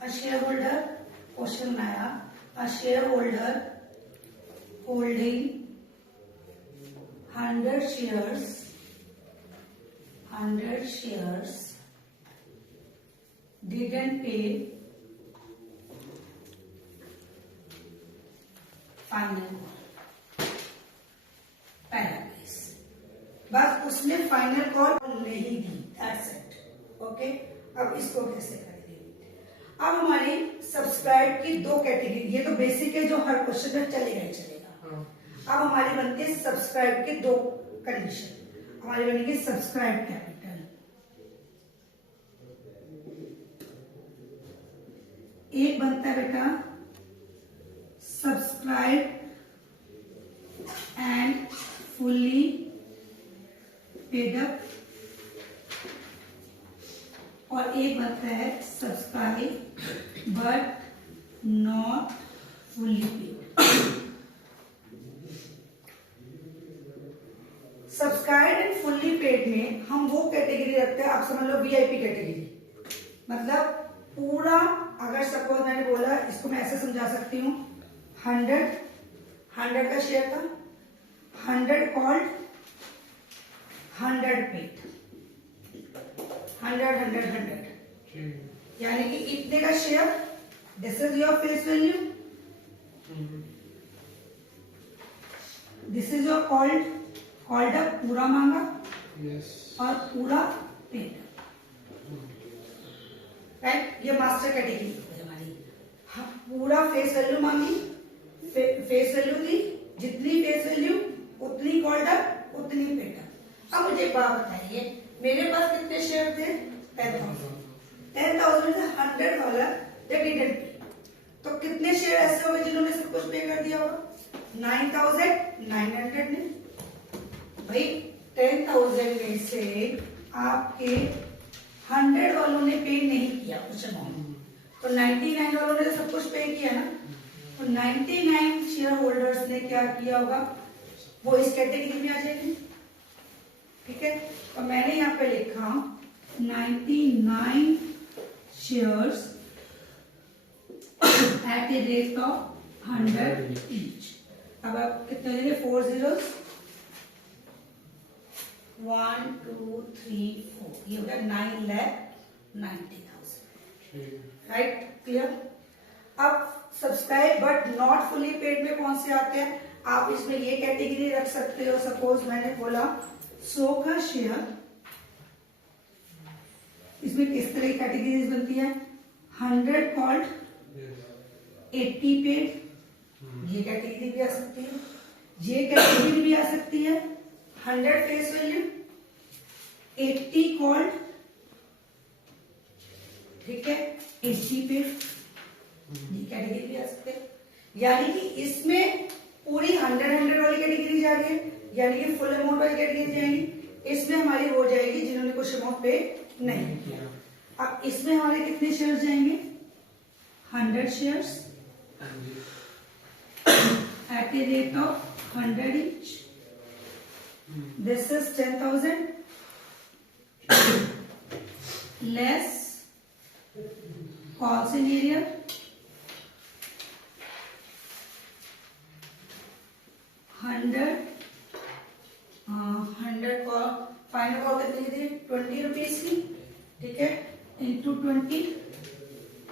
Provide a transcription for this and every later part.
A share holder, question आया, a share holder holding 100 shares didn't pay final paragraph. बस उसने final call नहीं दी, that's it. Okay, अब इसको कैसे करेंगे? अब हमारी सब्सक्राइब की दो कैटेगरी, ये तो बेसिक है जो हर क्वेश्चन में चलेगा ही चलेगा। अब हमारी बनती है सब्सक्राइब की दो कंडीशन, हमारी बनेगी सब्सक्राइब कैपिटल, एक बनता है बेटा subscribe and fully paid up, और एक बनता है subscribe but not fully paid. Subscribe and fully paid में हम वो कैटेगरी रखते हैं, आप समझ लो वीआईपी कैटेगरी, मतलब पूरा, अगर सपोज मैंने बोला, इसको मैं ऐसे समझा सकती हूँ, 100 का शेयर था, 100 कॉल्ड, 100 पेड, 100 यानी कि इतने का share, this is your face value, this is your called up, पूरा मांगा, और पूरा पेड, राइट। ये मास्टर कैटेगरी है हमारी। पूरा फेस वैल्यू मांगी, फेस वैल्यू दी, जितनी फेस वैल्यू उतनी कॉल्ड अप, उतनी पेड अप। अब मुझे एक बात बताइए, मेरे पास कितने शेयर थे? 10,000 में 100 वाला डिडंट पे, तो कितने शेयर ऐसे हो गए जिन्होंने सब कुछ पे कर दिया होगा? 9,900 ने। भाई 10,000 में से आपके 100 वालों ने पे नहीं किया कुछ अमाउंट, तो 99 वालों ने तो सब कुछ पे किया ना, तो 99 शेयर होल्डर्स ने क्या किया होगा, वो इस कैटेगरी में आ जाएंगे। ठीक है, तो मैंने यहाँ पे लिखा 99 shares at a rate of 100 each. अब आप कितने देंगे? 4 zeros, 1 2 3 4, ये हो गया 9,90,000, राइट, क्लियर। अब subscribe but not fully paid में कौन से आते हैं? आप इसमें ये कैटेगरी रख सकते हो, सपोज मैंने बोला 100 का शेयर, इसमें किस तरह की कैटेगरीज बनती है? 100 कॉल्ड, 80 पेड, ये कैटेगरी भी आ सकती है, ये कैटेगरी भी आ सकती है, 100 फेस वैल्यू, 80 कॉल्ड, ठीक है, 80 पेड, ये कैटेगरी भी आ सकते हैं। यानी कि इसमें पूरी 100 वाली कैटेगरी जा रही है, यानी कि फुल अमाउंट वाली कैटेगरी जाएगी। इसमें हमारी हो जाएगी जिन्होंने कुछ अमाउंट पे नहीं किया। अब इसमें हमारे कितने शेयर जाएंगे? 100 shares at a rate of 100 each. This is 10,000 less calls in area, 100 call, final call कितनी की थी? 20 रुपीज की, ठीक है, इंटू 20,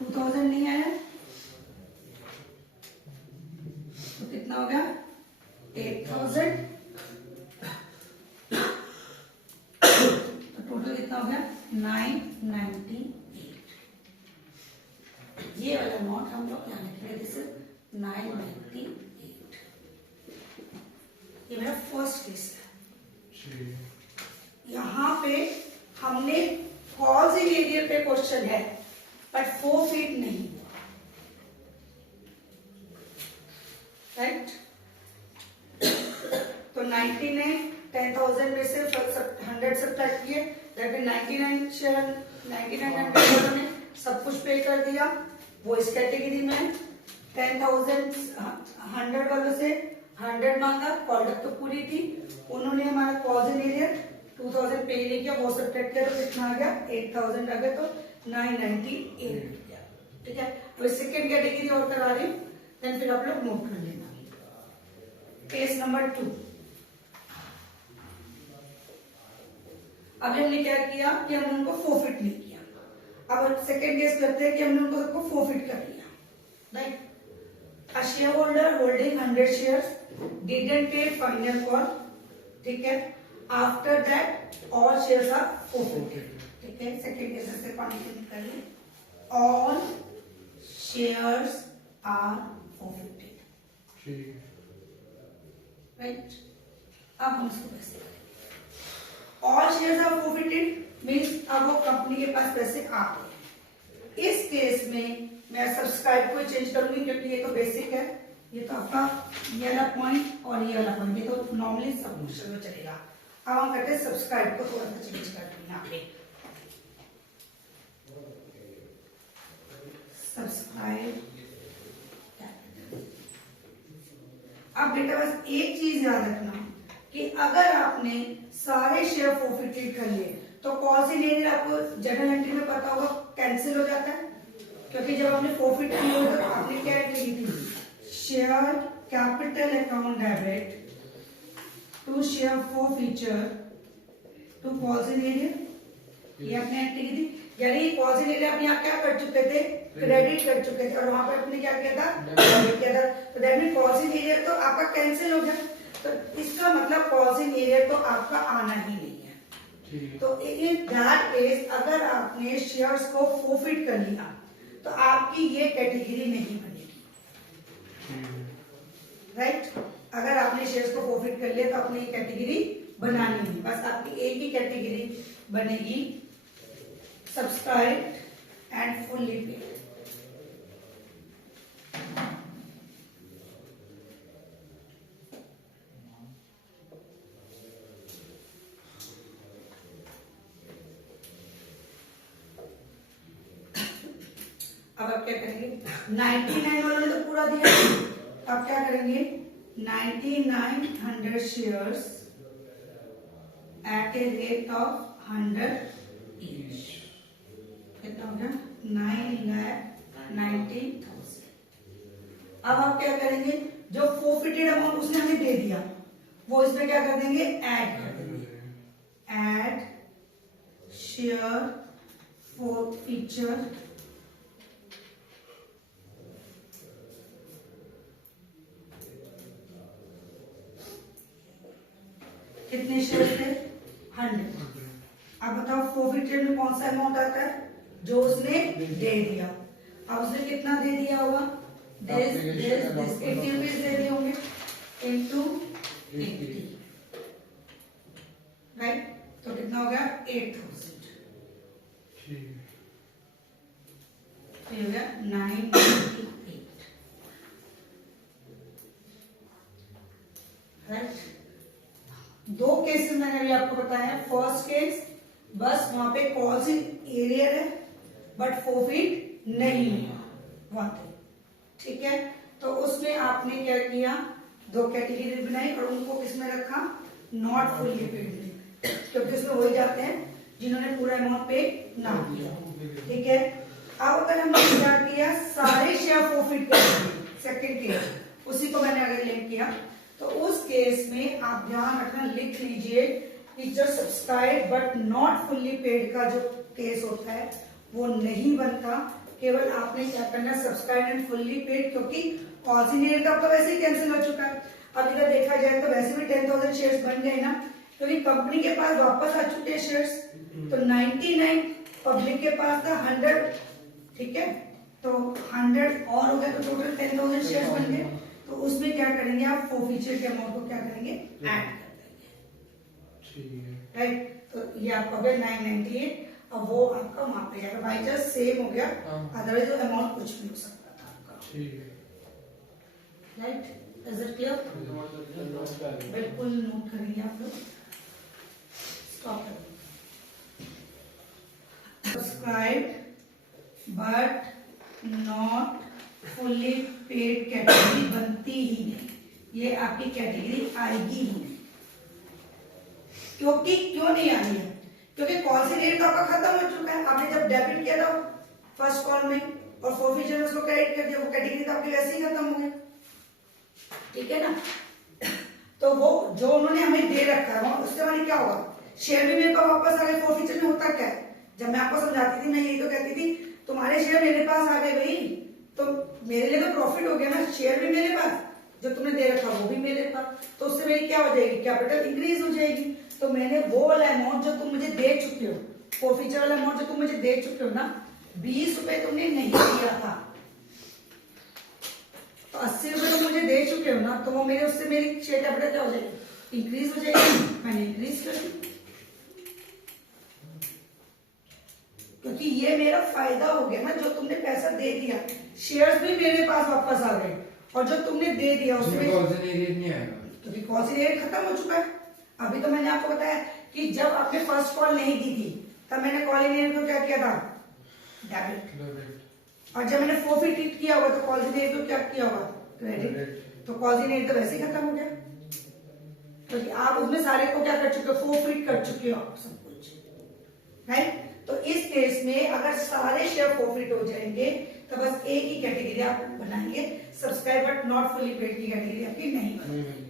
2000 नहीं आया तो कितना हो गया? 8,000, तो टोटल कितना हो गया? 998। ये वाला अमाउंट हम लोग यहाँ लिख रहे हैं, दिस इज 998। ये मेरा फर्स्ट केस है। यहाँ पे हमने कॉज इन एरिया पे क्वेश्चन है बट 4 फीट नहीं हुआ, राइट। तो 99, 10,000 में से 100 सब्ट्रैक्ट किए, दैट मीन 99 शेयर, 99 ने सब कुछ पे कर दिया, वो इस कैटेगरी में। 10,000 100 वालों से 100 मांगा, कॉल्ड तो पूरी थी, उन्होंने हमारा कॉज इन एरिया 2000 पे नहीं किया, वो सब्ट्रैक्ट किया तो कितना आ गया? 8,000 आ गया, तो 998 गया, ठीक है। कोई सेकेंड कैटेगरी और करा रही हूँ, देन फिर आप लोग नोट कर लेना। केस नंबर 2, अभी हमने क्या किया कि हमने उनको फोरफिट नहीं किया। अब सेकेंड केस करते हैं कि हमने उनको सबको फोरफिट कर लिया, right. A shareholder holding 100 shares didn't pay final call, ठीक है। After that all shares are forfeited, ठीक है। सेकेंड केस से कंटिन्यू करिए, all shares are forfeited, right। अब हम इसको कैसे करेंगे? all shares are forfeited means अब वो कंपनी के पास पैसे आ गए। इस केस में मैं सब्सक्राइब को चेंज करूंगी क्योंकि ये तो बेसिक है, ये तो आपका ये वाला पॉइंट और ये वाला पॉइंट, ये तो नॉर्मली सब क्वेश्चन में चलेगा। अब हम करते हैं सब्सक्राइब को थोड़ा सा चेंज करते हैं यहाँ पे, सब्सक्राइब। अब बेटा बस एक चीज याद रखना कि अगर आपने सारे शेयर फोरफिटेड कर लिए तो कौन सी डेट आपको जर्नल एंट्री में पता होगा कैंसिल हो जाता है, क्योंकि जब आपने प्रॉफिट की होगा तो आपने क्या लिखी थी, share capital account debit to share forfeiture to policy area, ये आपने एंट्री की थी। यानी पॉलिसी एरिया आप यहाँ क्या कर चुके थे, क्रेडिट कर चुके थे और वहां पर आपने क्या किया था, डेबिट किया था। तो दैट मीन पॉलिसी एरिया तो आपका कैंसिल हो गया, तो इसका मतलब पॉलिसी एरिया तो आपका आना ही नहीं है। तो इन दैट केस अगर आपने शेयर्स को फॉरफिट कर लिया तो आपकी ये कैटेगरी नहीं बनेगी, राइट। अगर आपने शेयर्स को फॉरफिट कर लिया तो अपनी कैटेगरी बनानी है, बस आपकी एक ही कैटेगरी बनेगी, सब्सक्राइब एंड फुल्ली पेड। अब आप क्या करेंगे, 99 वालों ने तो पूरा दिया, अब क्या करेंगे 99 shares at a rate of 100 each, कितना हो गया 9,90,000। अब आप क्या करेंगे, जो फोरफिटेड अमाउंट उसने हमें दे दिया वो इसमें क्या कर देंगे, ऐड कर देंगे, ऐड शेयर फॉरफीचर कितने शेयर थे, 100। अब बताओ फोरफिटेड में कौन सा अमाउंट आता है, जो उसने दे दिया। अब उसने कितना दे दिया होगा, 80 रुपीज दे दिए होंगे इंटू 80, राइट। तो कितना हो गया 8,000, तो ये हो गया 998, राइट। दो केसेस मैंने अभी आपको बताया। फर्स्ट केस बस वहां पे कॉल सी एरिया है बट फोरफिट नहीं है वहां पे, ठीक है। तो उसमें आपने क्या किया, दो कैटेगरी बनाई और उनको किसमें रखा, नॉट फुल्ली पेड में, क्योंकि उसमें हो जाते हैं जिन्होंने पूरा अमाउंट पे ना किया, ठीक है। अब अगर हमने स्टार्ट किया सारे शेयर फोरफिट कर दिए, सेकेंड केस उसी को मैंने अगर लिंक किया, तो उस केस में आप ध्यान रखना, लिख लीजिए कि जो subscribe but not fully paid का जो केस होता है वो नहीं बनता। केवल आपने क्या करना, सब्सक्राइब एंड फुल्ली पेड, क्योंकि पॉलिसी डेट तो वैसे ही कैंसिल हो चुका है। अब इधर देखा जाए तो वैसे भी 10,000 शेयर्स बन गए ना, क्योंकि कंपनी के पास वापस आ चुके हैं शेयर्स। तो 99 पब्लिक के पास था 100, ठीक है। तो 100 और हो गया तो टोटल 10,000 शेयर्स बन गए। तो उसमें क्या करेंगे आप, फोरफीचर के अमाउंट को क्या करेंगे, ऐड कर देंगे, राइट। तो ये आपका हो गया 998, अब वो आपका वहां पे जाएगा, बाई चांस सेम हो गया, अदरवाइज वो अमाउंट कुछ भी हो सकता था आपका, राइट। इज इट क्लियर, बिल्कुल नोट करेंगे आप लोग। स्टॉप करेंगे, subscribe but not fully paid category बनती ही नहीं, ये आपकी कैटेगरी आएगी ही नहीं। क्योंकि क्यों नहीं आ रही है, क्योंकि कॉल से रेट तो आपका खत्म हो चुका है। आपने जब डेबिट किया था फर्स्ट कॉल में और फोरफिट शेयर उसको क्रेडिट कर दिया, वो कैटेगरी तो आपकी वैसे ही खत्म हो गई, ठीक है ना। तो वो जो उन्होंने हमें दे रखा है उससे हमारी क्या होगा, शेयर भी मेरे पास वापस आ गए। फोरफिचर में होता क्या है, जब मैं आपको समझाती थी मैं यही तो कहती थी तुम्हारे शेयर मेरे पास आ गए भाई, तो मेरे लिए तो प्रॉफिट हो गया ना, शेयर भी मेरे पास, जो तुमने दे रखा वो भी मेरे पास, तो उससे मेरी क्या हो जाएगी, कैपिटल इंक्रीज हो जाएगी। तो मैंने वो वाला अमाउंट जो तुम मुझे दे चुके हो, फोरफिचर वाला अमाउंट जो तुम मुझे दे चुके हो ना, 20 रुपए तुमने नहीं दिया था, तो 80 रुपए तुम मुझे दे चुके हो ना, तो वो मेरे उससे मेरी शेयर कैपिटल क्या हो जाएगी, इंक्रीज हो जाएगी। मैंने इंक्रीज कर दी क्योंकि ये मेरा फायदा हो गया ना, जो तुमने पैसा दे दिया, शेयर्स भी मेरे पास वापस आ गए, और जो तुमने दे दिया उसमें क्योंकि कॉल रेट खत्म हो चुका है। अभी तो मैंने आपको बताया कि जब आपने फर्स्ट कॉल नहीं दी थी तब मैंने कॉल रेट को क्या किया था, डेबिट, और जब मैंने फोरफिट किया होगा तो कॉल रेट को क्या किया होगा, क्रेडिट। तो कॉल रेट तो वैसे ही खत्म हो गया क्योंकि आप उसमें सारे को क्या कर चुके हो, फोरफिट कर चुके हो आप सब कुछ, राइट। तो इस केस में अगर सारे शेयर फोरफिट हो जाएंगे तो बस एक ही कैटेगरी आप बनाएंगे, subscribe but not fully paid की कैटेगरी आपकी नहीं बनेगी।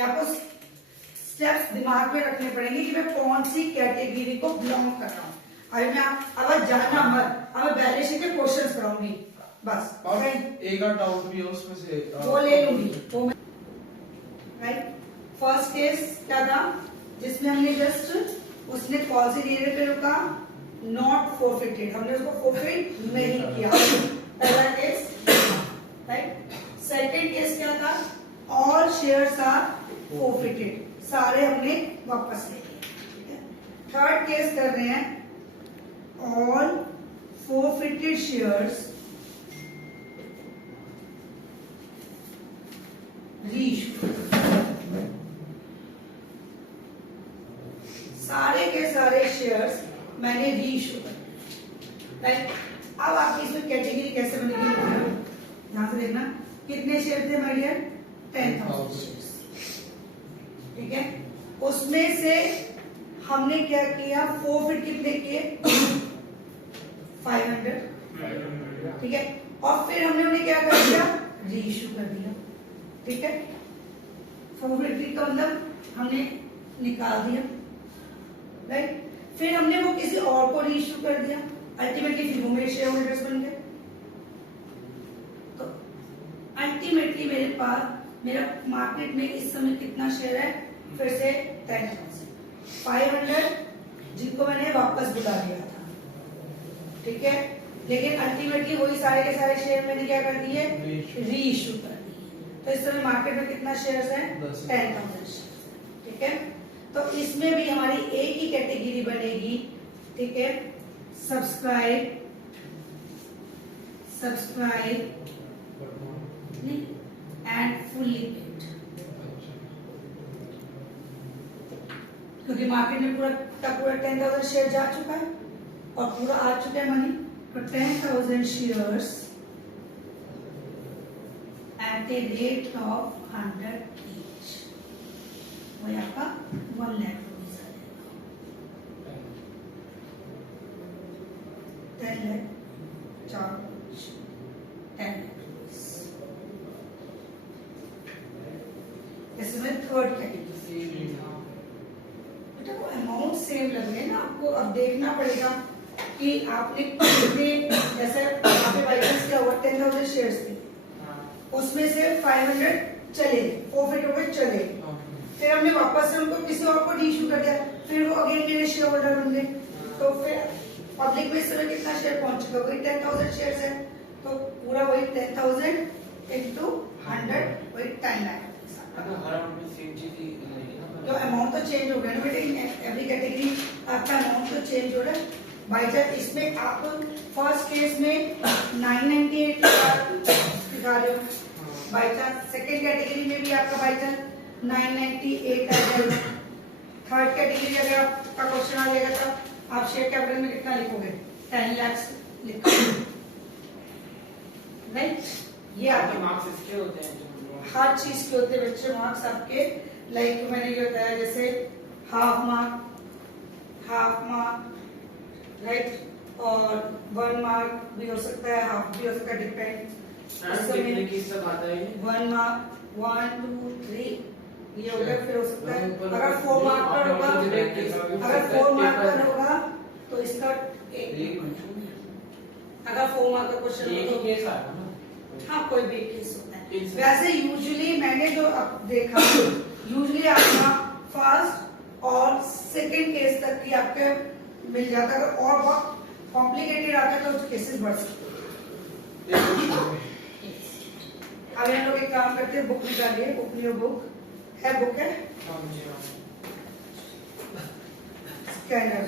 आपको स्टेप्स दिमाग में रखने पड़ेंगे कि मैं कौन सी कैटेगरी को बिलोंग कर रहा हूँ। अभी मैं अब जानना मत, अब मैं बैलेंस शीट के क्वेश्चंस कराऊंगी बस, एक और डाउट भी है उसमें से वो ले लूंगी वो मैं, राइट। फर्स्ट केस क्या था जिसमें हमने जस्ट उसने पॉजिटिव का नॉट फोरफिटेड, हमने उसको फोरफिट नहीं किया, पहला केस, राइट। सेकंड केस क्या था, ऑल शेयर्स आर फोरफिटेड, सारे हमने वापस ले लिए। थर्ड केस कर रहे हैं, ऑल फोरफिटेड शेयर्स रीइश्यू, सारे के सारे शेयर्स मैंने रीइश्यू कर दिए, राइट। अब आपकी इसमें कैटेगरी कैसे बनेगी, यहां से देखना कितने शेयर थे माय डियर, 10,000 शेयर्स, ठीक है। उसमें से हमने क्या किया, फोरफिट कितने किए, 500, ठीक है। और फिर हमने उन्हें क्या कर दिया, रीइश्यू कर दिया, ठीक है। फोरफिट का मतलब हमने निकाल दिया, राइट। फिर हमने वो किसी और को रीइश्यू कर दिया, अल्टीमेटली फिर वो मेरे शेयर होल्डर्स बन गए। तो अल्टीमेटली मेरे पास मेरा मार्केट में इस समय कितना शेयर है, फिर से 10,000, 500 जिनको मैंने वापस बुला लिया था, ठीक है। लेकिन अल्टीमेटली वही सारे के सारे शेयर मैंने क्या कर दिए, रीइश्यू कर दिए। तो इस समय मार्केट में कितना शेयर है, 10,000 शेयर, ठीक है। तो इसमें भी हमारी एक ही कैटेगरी बनेगी, ठीक है, सब्सक्राइब एंड फुली पेड, क्योंकि मार्केट में पूरा 10,000 शेयर जा चुका है और पूरा आ चुका है मनी, तो 10,000 shares at a rate of 100 each, वही आपका 1 लाख रुपीज आ जाएगा, 10 लाख 4 10 लाख रुपीज। इसमें थर्ड कैटेगरी बेटा वो अमाउंट सेम लग रहे हैं ना आपको, अब देखना पड़ेगा कि आपने कितने, जैसे यहाँ पे बाइक क्या हुआ, 10,000 शेयर्स थे, उसमें से 500 चले, फोरफिट हो गए चले, फिर हमने वापस से उनको किसी और को रीइश्यू कर दिया, फिर वो अगेन मेरे शेयर होल्डर बन गए, तो फिर पब्लिक में इस समय कितना शेयर पहुंच चुका, वही 10,000 शेयर्स है, तो पूरा वही 10,000 into 100 वही 10 लाख। तो अमाउंट तो चेंज हो गया ना बेटे, एवरी कैटेगरी आपका अमाउंट तो चेंज हो रहा है। बाई चांस इसमें आप फर्स्ट केस में 998 दिखा रहे हो, बाई चांस सेकेंड कैटेगरी में भी आपका बाई चांस 998 आ जाएगा, थर्ड कैटेगरी अगर आपका क्वेश्चन आ जाएगा तो आप शेयर कैपिटल में कितना लिखोगे, 10 लाख लिखोगे, राइट। ये आपके मार्क्स इसके होते हैं, हर चीज के होते हैं बच्चे मार्क्स आपके, मैंने ये बताया जैसे हाफ मार्क राइट। और 1 मार्क भी हो सकता है, हाफ भी हो सकता है, डिपेंड। कितने केस तक आता है ये? 1 मार्क, 1 2 3 ये हो गया। फिर हो सकता है अगर 4 मार्क पर होगा, अगर 4 मार्क पर होगा तो इसका 1 अगर 4 मार्क का क्वेश्चन हो तो केस आएगा ना। हाँ, कोई भी केस होता है। वैसे यूजुअली मैंने जो अब देखा, यूजुअली आपका फर्स्ट और सेकंड केस तक की आपके मिल जाता है। और बहुत कॉम्प्लिकेटेड आता है तो केसेस बढ़ सकते हैं। अब हम लोग एक काम करते हैं, बुक निकालिए। बुक बुक है, बुक है, स्कैनर।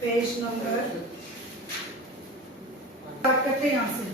पेज नंबर स्टार्ट करते हैं यहाँ से।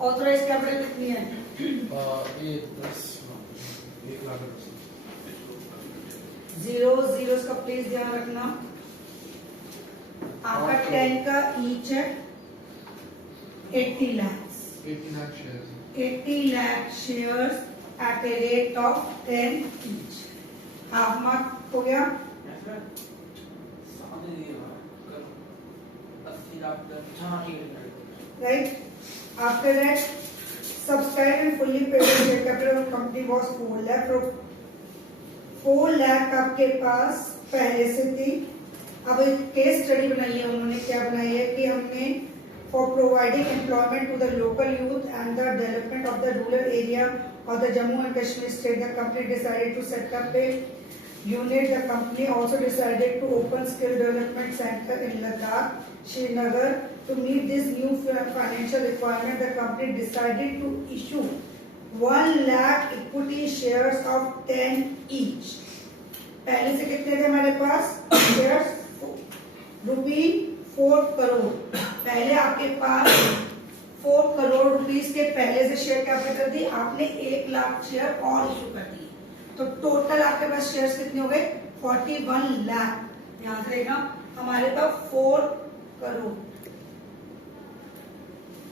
ऑथराइज कैपिटल कितनी है? ये 10 1 लाख 0 0 का प्लीज ध्यान रखना। आपका 10 का ईच है 80 lakhs। 80 lakh shares. 80 lakh shares at a rate of 10 each। Half mark हो गया। 80 lakh right. After that subscribe and fully paid share capital of company was 4 lakh। 4 lakh आपके पास पहले से थी। अब एक केस स्टडी बनाई है उन्होंने। क्या बनाई है कि हमने for providing employment to the local youth and the development of the rural area of the Jammu and Kashmir state, the company decided to set up a unit. The company also decided to open skill development center in Ladakh, Srinagar. To meet this new financial requirement, the company decided to issue 1 lakh equity shares of 10 each. पहले से कितने थे हमारे पास shares? ₹4 crore. पहले आपके पास 4 crore rupees के पहले से शेयर कैपिटल थी, आपने 1 लाख शेयर और इशू कर दिए, तो टोटल आपके पास शेयर्स कितने हो गए? 41 लाख। याद रहेगा हमारे पास 4 करोड़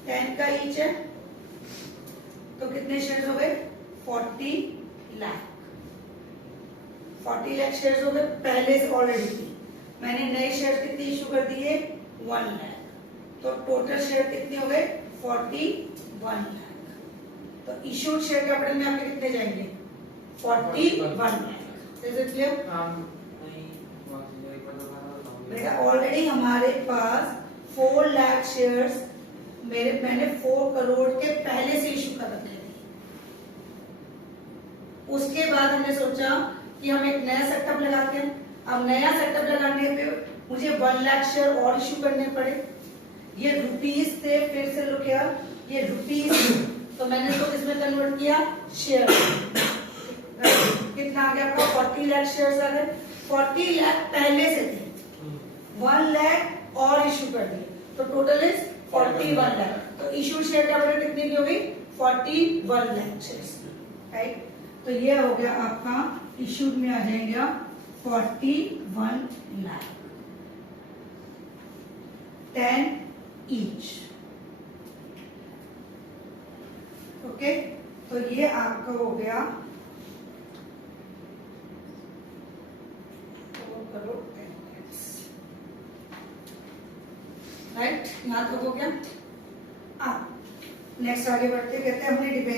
10 का ईच है, तो कितने शेयर्स हो गए? 40 लाख। 40 लाख शेयर्स हो गए पहले से ऑलरेडी थी। मैंने नए शेयर कितने इशू कर दिए? 1 लाख। तो टोटल शेयर कितने हो गए? 41 लाख। तो इशूड शेयर कैपिटल में आपके कितने जाएंगे? 41 लाख। Is it clear? बेटा ऑलरेडी हमारे पास 4 लाख शेयर्स मैंने 4 करोड़ के पहले से इशू कर रखे थे। उसके बाद हमने सोचा कि हम एक नया सेटअप लगाते हैं। अब नया सेटअप लगाने पे मुझे 1 लाख शेयर और इशू करने पड़े। ये रुपीस थे, फिर से लो क्या, ये रुपीस, तो मैंने इसको किसमें कन्वर्ट किया? शेयर। कितना आ गया आपका? 40 लाख शेयर आ गए। 40 लाख पहले से थे, 1 लाख और इशू कर दिए, तो टोटल इज 41 लाख। तो इशू शेयर कैपिटल कितनी की होगी? 41 लाख शेयर। राइट। तो ये हो गया आपका इशूड में आ जाएगा 41 लाख, 10 ईच। ओके, तो ये आपका हो गया 4 करोड़ 10 lakhs। राइट, यहाँ तक हो गया। नेक्स्ट आगे बढ़ते कहते हैं हमने डिबेंचर